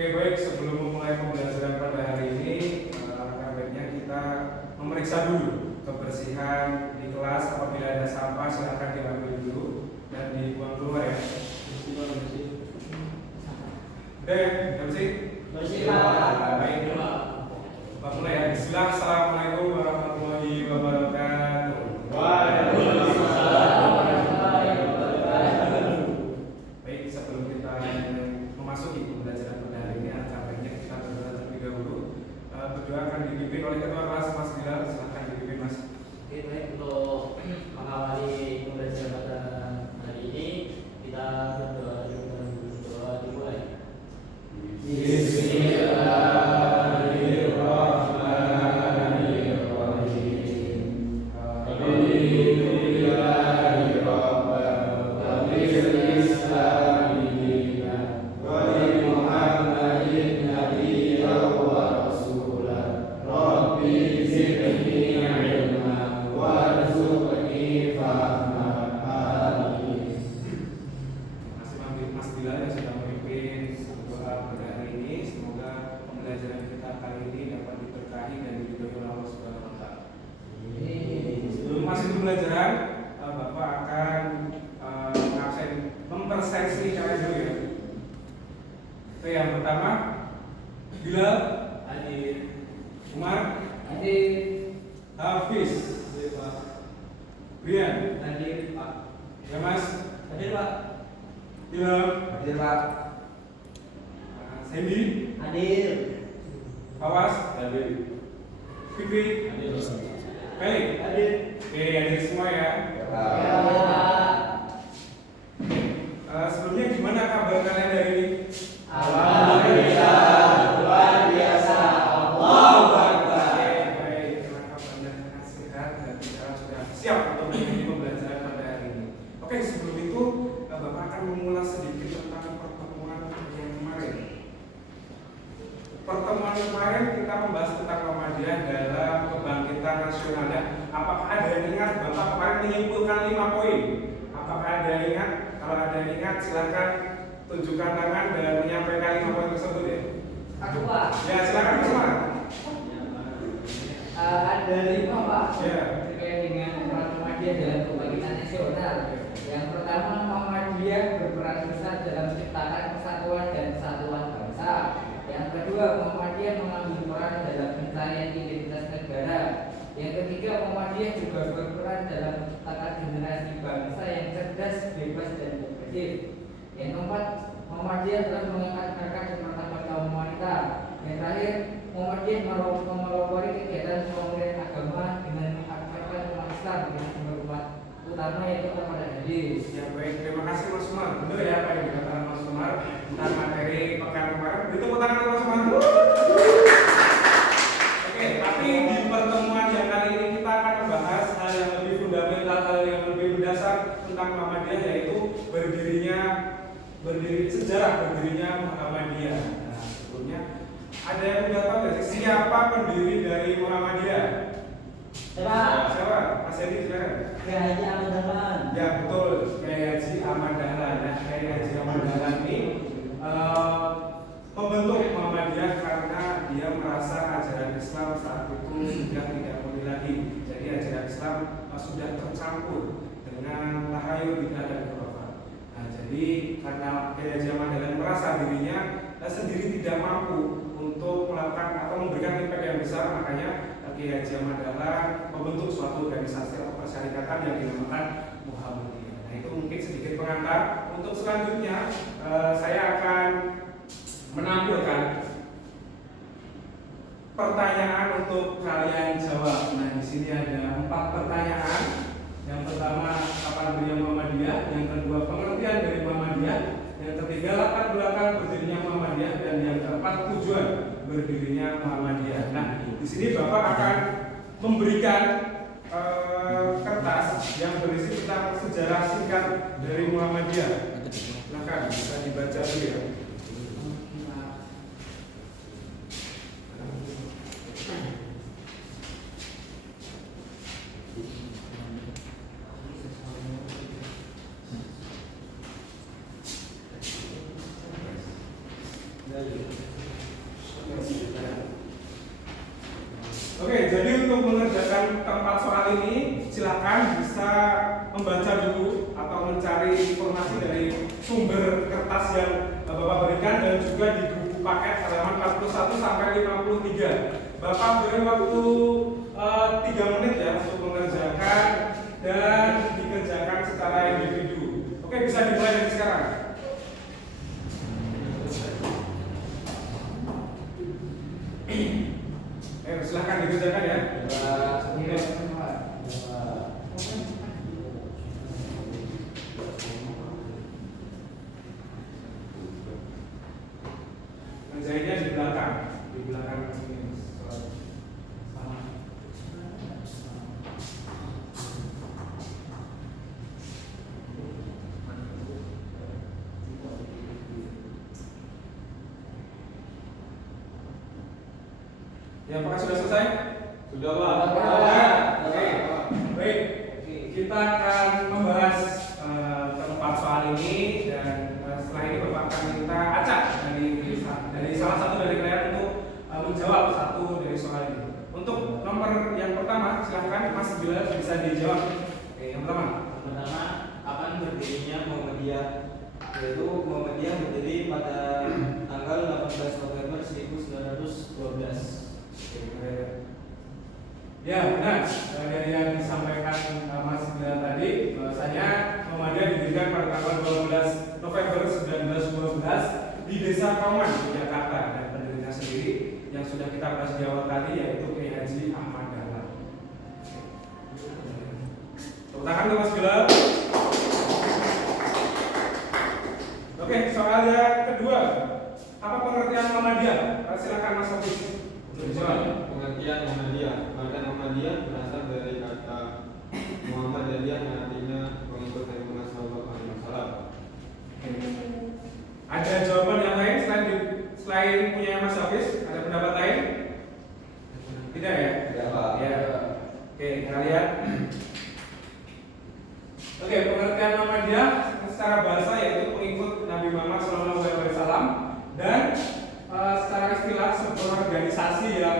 Oke, baik, sebelum memulai pembelajaran pada hari ini, baiknya kita memeriksa dulu kebersihan di kelas. Apabila ada sampah silakan diambil dulu dan dibuang keluar ya. Oke, bersih? Bersih, Pak. Baik, Pak mulai ya. Bismillah, Assalamualaikum warahmatullahi wabarakatuh. Waalaikumsalam warahmatullahi wabarakatuh. Baik, sebelum kita memasuki pembelajaran pada hari ini, baiknya kita berdoa terlebih dahulu. Berdoa akan dipimpin oleh Ketua Kelas Mas Bilal. Silakan dipimpin Mas. Oke, baik, untuk mengawali pembelajaran pada hari ini kita berdoa dengan doa dimulai. Mas Bilal yang sudah memimpin doa pada hari ini, semoga pembelajaran kita kali ini dapat diberkahi dan diridhoi oleh Allah Subhanahu wa taala. Sebelum masuk ke pembelajaran, Bapak akan mempersepsi kalian dulu ya. Oke, yang pertama, Bilal Hadir. Umar Hadir. Hafiz Brian Hadir, Pak. ya Mas Hadir, Pak. Bilal Hadir Pak. Sandy Hadir. Awas Hadir. Fikri Hadir. Baik. Hadir. Oke, hadir semua ya. Ya, Pak. Sebelumnya gimana kabar kalian hari ini? Alhamdulillah, luar biasa. Allahu Akbar. Baik, terima kabarnya sangat sehat dan kita sudah siap untuk mengikuti pembelajaran pada hari ini. Oke, sebelum itu Bapak akan mengulas sedikit tentang pertemuan yang kemarin. Pertemuan kemarin kita membahas tentang Muhammadiyah dalam kebangkitan nasionalnya. Apakah ada yang ingat? Bapak kemarin menyimpulkan 5 poin. Apakah ada yang ingat? Kalau ada yang ingat, silakan tunjukkan tangan dan menyampaikan 5 poin tersebut ya. Aku, Pak. Ya, silakan semua. Ada 5, Pak. Ya. Terkait dengan peran Muhammadiyah dalam kebangkitan nasional. Yang pertama, Muhammadiyah berperan besar dalam menciptakan persatuan dan kesatuan bangsa. Yang kedua, Muhammadiyah mengambil peran dalam pencarian identitas negara. Yang ketiga, Muhammadiyah juga berperan dalam menciptakan generasi bangsa yang cerdas, bebas, dan progresif. Yang keempat, Muhammadiyah telah mengangkat harkat dan martabat kaum wanita. Yang terakhir, Muhammadiyah memelopori kegiatan pemberian agama dengan mengaktifkan umat Islam dengan sumber umat utama yaitu kepada hadis. Ya baik, terima kasih Mas Umar. Benar ya apa yang dikatakan Mas Umar tentang materi pekan kemarin. Beri tepuk tangan Mas Umar. Oke, tapi di pertemuan yang kali ini kita akan membahas hal yang lebih fundamental, hal yang lebih mendasar tentang Muhammadiyah, yaitu sejarah berdirinya Muhammadiyah. Nah, sebelumnya ada yang udah tahu nggak sih siapa pendiri dari Muhammadiyah? Siapa? Mas Edi silakan. Kiai Haji Ahmad Dahlan. Ya betul, Kiai Haji Ahmad Dahlan. Nah, Kiai Haji Ahmad Dahlan ini membentuk Muhammadiyah karena dia merasa ajaran Islam saat itu sudah tidak boleh lagi. Jadi ajaran Islam sudah tercampur dengan tahayul bidah dan khurafat. Nah, jadi karena Kiai Haji Ahmad Dahlan merasa dirinya sendiri tidak mampu untuk melakukan atau memberikan impact yang besar, makanya Kiai Haji Ahmad Dahlan membentuk suatu organisasi atau persyarikatan yang dinamakan Muhammadiyah. Nah, itu mungkin sedikit pengantar. Untuk selanjutnya saya akan menampilkan pertanyaan untuk kalian jawab. Nah, di sini ada 4 pertanyaan. Yang pertama, kapan berdirinya Muhammadiyah? Yang kedua, pengertian dari Muhammadiyah. Yang ketiga, latar belakang berdirinya Muhammadiyah. Dan yang keempat, tujuan berdirinya Muhammadiyah. Nah, di sini Bapak akan memberikan kertas yang berisi tentang sejarah singkat dari Muhammadiyah. Silakan bisa dibaca dulu ya. Baik. Oke, jadi untuk mengerjakan keempat soal ini silakan bisa membaca dulu atau mencari informasi dari sumber kertas yang Bapak berikan dan juga di buku paket halaman 41 sampai 53. Bapak beri waktu 3 menit ya untuk mengerjakan dan dikerjakan secara individu. Oke, bisa dimulai dari sekarang. Silahkan dikerjakan ya. Kerjanya di belakang sini. Ya, apakah sudah selesai? Sudah, Pak. Oke. Baik. Kita akan membahas keempat soal ini dan setelah ini Bapak akan minta acak dari salah satu dari kalian untuk menjawab satu dari soal ini. Untuk nomor yang pertama, silahkan Mas Bilal bisa dijawab. Oke, yang pertama. Kapan berdirinya Muhammadiyah? Yaitu Muhammadiyah berdiri pada tanggal 18 November 1912. Ya, benar. Dari yang disampaikan Mas Bilal tadi, bahwasanya Muhammadiyah didirikan pada tanggal 12 November 1912 di Desa Kauman, Jakarta, dan pendirinya sendiri yang sudah kita bahas di awal tadi yaitu Kiai Haji Ahmad Dahlan. Tepuk tangan untuk Mas Bilal. Oke, soal yang kedua, apa pengertian Muhammadiyah? Silakan Mas Hafiz untuk dijawab. Pengertian Muhammadiyah. Pengertian Muhammadiyah berasal dari kata Muhammadiyah yang artinya pengikut Nabi Muhammad SAW. Ada jawaban yang lain selain punya Mas Hafiz? Ada pendapat lain? Tidak ya? Tidak, Pak. Ya. Oke, kita lihat. Oke, pengertian Muhammadiyah secara bahasa yaitu pengikut Nabi Muhammad SAW dan secara istilah sebuah organisasi yang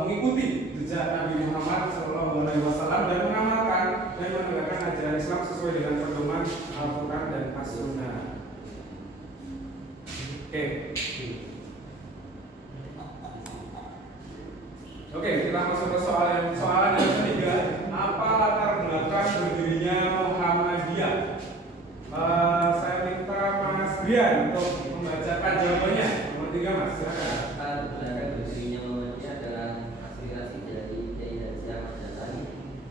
mengikuti jejak Nabi Muhammad SAW dan mengamalkan dan menegakkan ajaran Islam sesuai dengan pedoman Al-Quran dan As-Sunnah. Oke, kita masuk ke soal yang ketiga. Apa latar belakang berdirinya Muhammadiyah? Saya minta Mas Brian untuk membacakan jawabannya. Nomor 3, Mas. Silakan. Latar belakang berdirinya Muhammadiyah adalah aspirasi dari Kiai Haji Ahmad Dahlan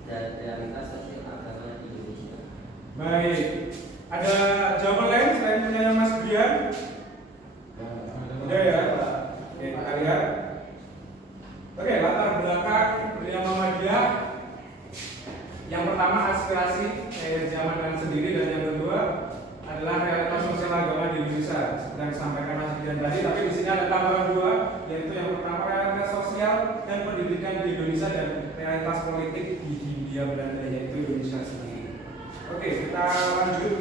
dan realitas sosial agama di Indonesia. Baik. Ada jawaban lain selain punya Mas Brian? Udah ya. Oke, kita lihat. Oke, latar belakang berdirinya Muhammadiyah. Yang pertama aspirasi zaman dan sendiri, dan yang kedua adalah realitas sosial agama di Indonesia seperti yang disampaikan Mas Brian tadi. Tapi di sini ada tambahan 2, yaitu yang pertama realitas sosial dan pendidikan di Indonesia dan realitas politik di Hindia Belanda yaitu Indonesia sendiri. Oke, kita lanjut.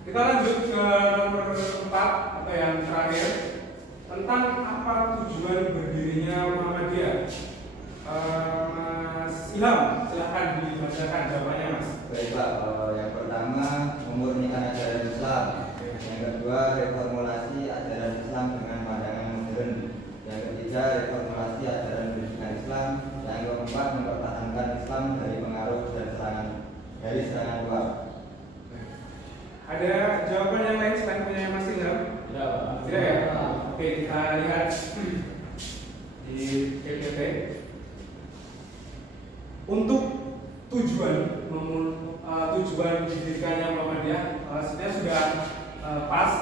Kita lanjut ke nomor 4 atau yang terakhir, tentang apa tujuan berdirinya Muhammadiyah. Mas Ilham, silahkan dibacakan jawabannya, Mas. Baik, Pak. Yang pertama memurnikan ajaran Islam. Yang kedua reformulasi ajaran Islam dengan pandangan modern. Yang ketiga reformulasi ajaran pendidikan Islam. Yang keempat mempertahankan Islam dari pengaruh dan serangan luar. Ada jawaban yang lain selain punya Mas Ilham? Tidak ya? Oke, kita lihat di PPT. Untuk tujuan didirikannya Muhammadiyah sebenarnya sudah pas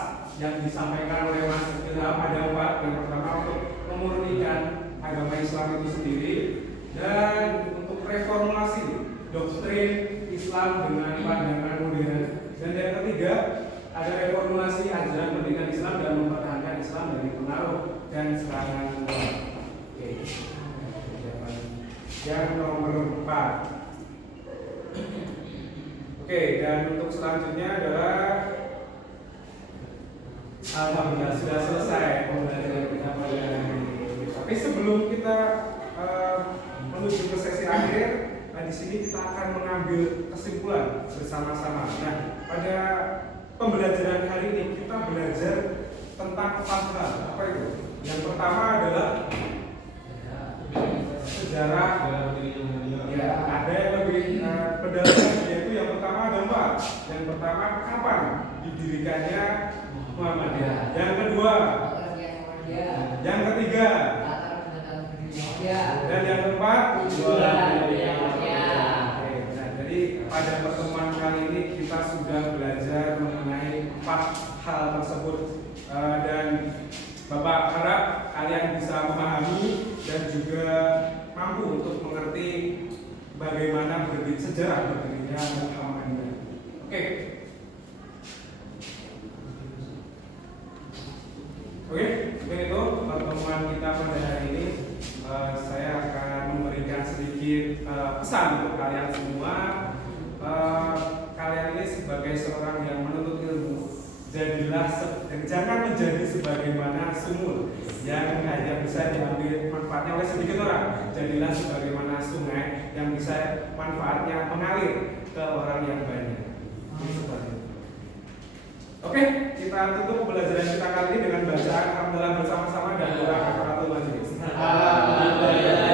yang disampaikan oleh Mas Ilham. Ada 4. Yang pertama untuk memurnikan agama Islam itu sendiri, dan untuk reformulasi doktrin Islam dengan pandangan modern. Dan yang ketiga, ada reformulasi ajaran pendidikan Islam dan mempertahankan Islam dari pengaruh dan serangan luar. Oke. Yang nomor 4. Oke, dan untuk selanjutnya adalah alhamdulillah sudah selesai pembelajaran kita pada hari ini. Tapi sebelum kita menuju ke sesi akhir, di sini kita akan mengambil kesimpulan bersama-sama. Nah, pada pembelajaran hari ini kita belajar tentang 4 hal. Apa itu? Yang pertama adalah sejarah. Ya, ada yang lebih pedalaman, yaitu yang pertama ada 4. Yang pertama, kapan didirikannya Muhammadiyah. Yang kedua, yang ketiga, dan yang keempat, Nah, jadi pada pertemuan kali ini kita sudah belajar mengenai 4 hal tersebut, dan Bapak harap kalian bisa memahami dan juga mampu untuk mengerti bagaimana sejarah berdirinya Muhammadiyah. Oke. Oke, mungkin itu pertemuan kita pada hari ini. Saya akan memberikan sedikit pesan untuk kalian semua. Kalian ini sebagai seorang yang menuntut ilmu, jadilah jangan menjadi sebagaimana sumur yang hanya bisa diambil manfaatnya oleh sedikit orang. Jadilah sebagaimana sungai yang bisa manfaatnya mengalir ke orang yang banyak. Oke, kita tutup pembelajaran kita kali ini dengan bacaan alhamdulillah bersama-sama dan doa kafaratul majelis. Alhamdulillah.